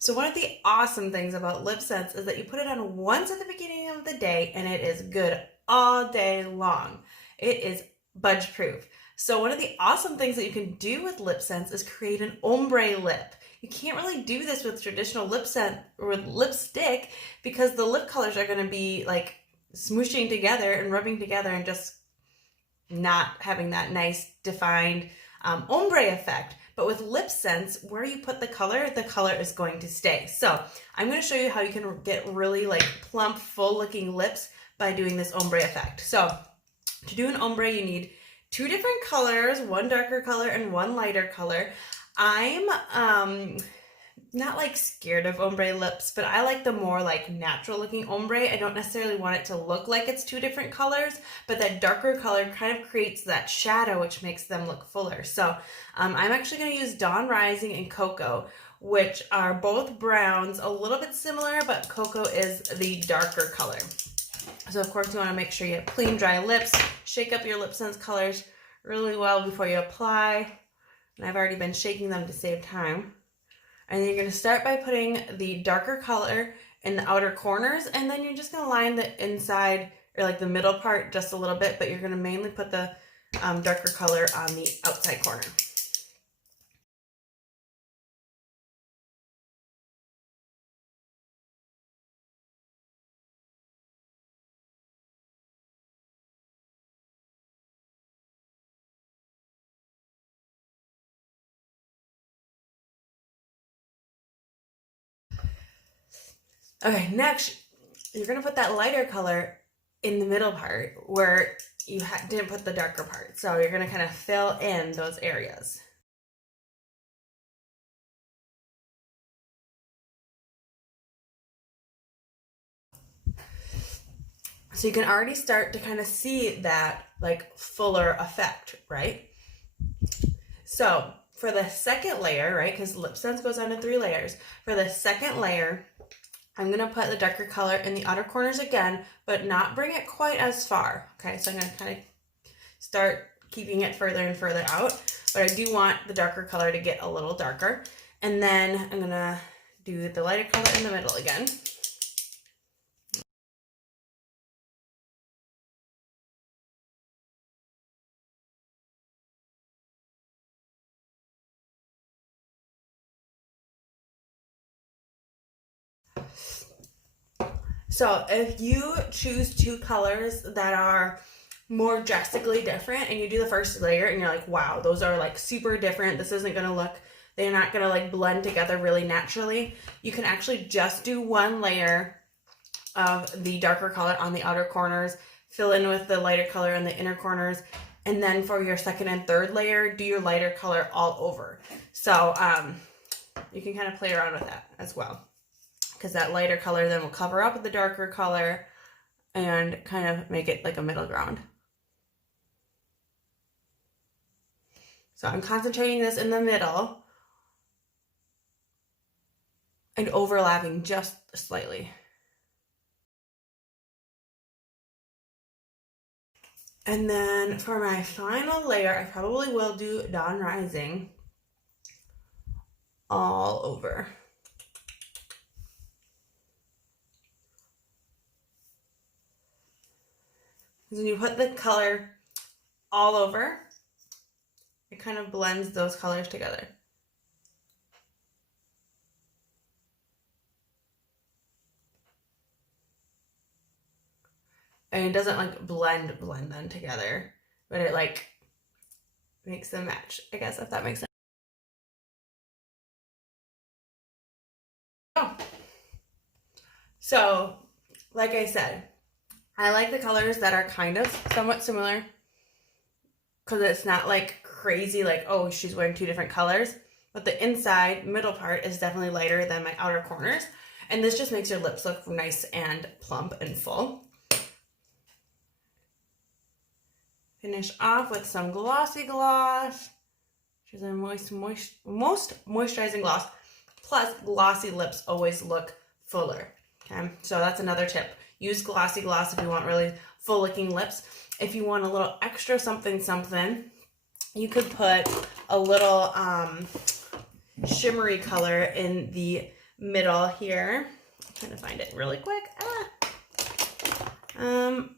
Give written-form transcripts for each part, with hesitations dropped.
So one of the awesome things about LipSense is that you put it on once at the beginning of the day and it is good all day long. It is budge proof. So one of the awesome things that you can do with LipSense is create an ombre lip. You can't really do this with traditional LipSense or with lipstick because the lip colors are going to be like smooshing together and rubbing together and just not having that nice defined ombre effect. But with LipSense, where you put the color is going to stay. So I'm going to show you how you can get really like plump, full looking lips by doing this ombre effect. So to do an ombre, you need two different colors, one darker color and one lighter color. I'm not like scared of ombre lips, but I like the more like natural looking ombre. I don't necessarily want it to look like it's two different colors, but that darker color kind of creates that shadow, which makes them look fuller. So I'm actually going to use Dawn Rising and Cocoa, which are both browns, a little bit similar, but Cocoa is the darker color. So of course you want to make sure you have clean, dry lips. Shake up your LipSense colors really well before you apply. And I've already been shaking them to save time. And then you're going to start by putting the darker color in the outer corners, and then you're just going to line the inside or like the middle part just a little bit, but you're going to mainly put the darker color on the outside corner. Okay, next you're going to put that lighter color in the middle part where you didn't put the darker part. So you're going to kind of fill in those areas. So you can already start to kind of see that like fuller effect, right? So for the second layer, right, because LipSense goes on to 3 layers. For the second layer, I'm going to put the darker color in the outer corners again, but not bring it quite as far. Okay, so I'm going to kind of start keeping it further and further out, but I do want the darker color to get a little darker. And then I'm going to do the lighter color in the middle again. So if you choose 2 colors that are more drastically different and you do the first layer and you're like, wow, those are like super different, this isn't going to look, they're not going to like blend together really naturally, you can actually just do 1 layer of the darker color on the outer corners, fill in with the lighter color in the inner corners, and then for your second and third layer, do your lighter color all over. So you can kind of play around with that as well, because that lighter color then will cover up with the darker color and kind of make it like a middle ground. So I'm concentrating this in the middle and overlapping just slightly. And then for my final layer, I probably will do Dawn Rising all over. When you put the color all over, it kind of blends those colors together. And it doesn't like blend them together, but it like makes them match, I guess, if that makes sense. Oh. So, like I said, I like the colors that are kind of somewhat similar because it's not like crazy like, oh, she's wearing 2 different colors, but the inside middle part is definitely lighter than my outer corners, and this just makes your lips look nice and plump and full. Finish off with some Glossy Gloss, which is a most moisturizing gloss. Plus, glossy lips always look fuller. Okay, so that's another tip. Use Glossy Gloss if you want really full looking lips. If you want a little extra something, you could put a little shimmery color in the middle here. I'm trying to find it really quick.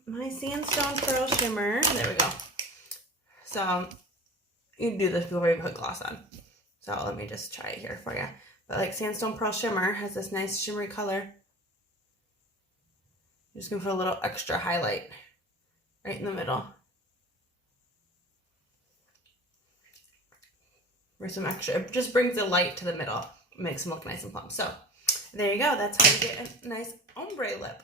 My Sandstone Pearl Shimmer. There we go. So you can do this before you put gloss on. So let me just try it here for you. But like Sandstone Pearl Shimmer has this nice shimmery color. I'm just gonna put a little extra highlight right in the middle. For some extra, it just brings the light to the middle. Makes them look nice and plump. So there you go. That's how you get a nice ombre lip.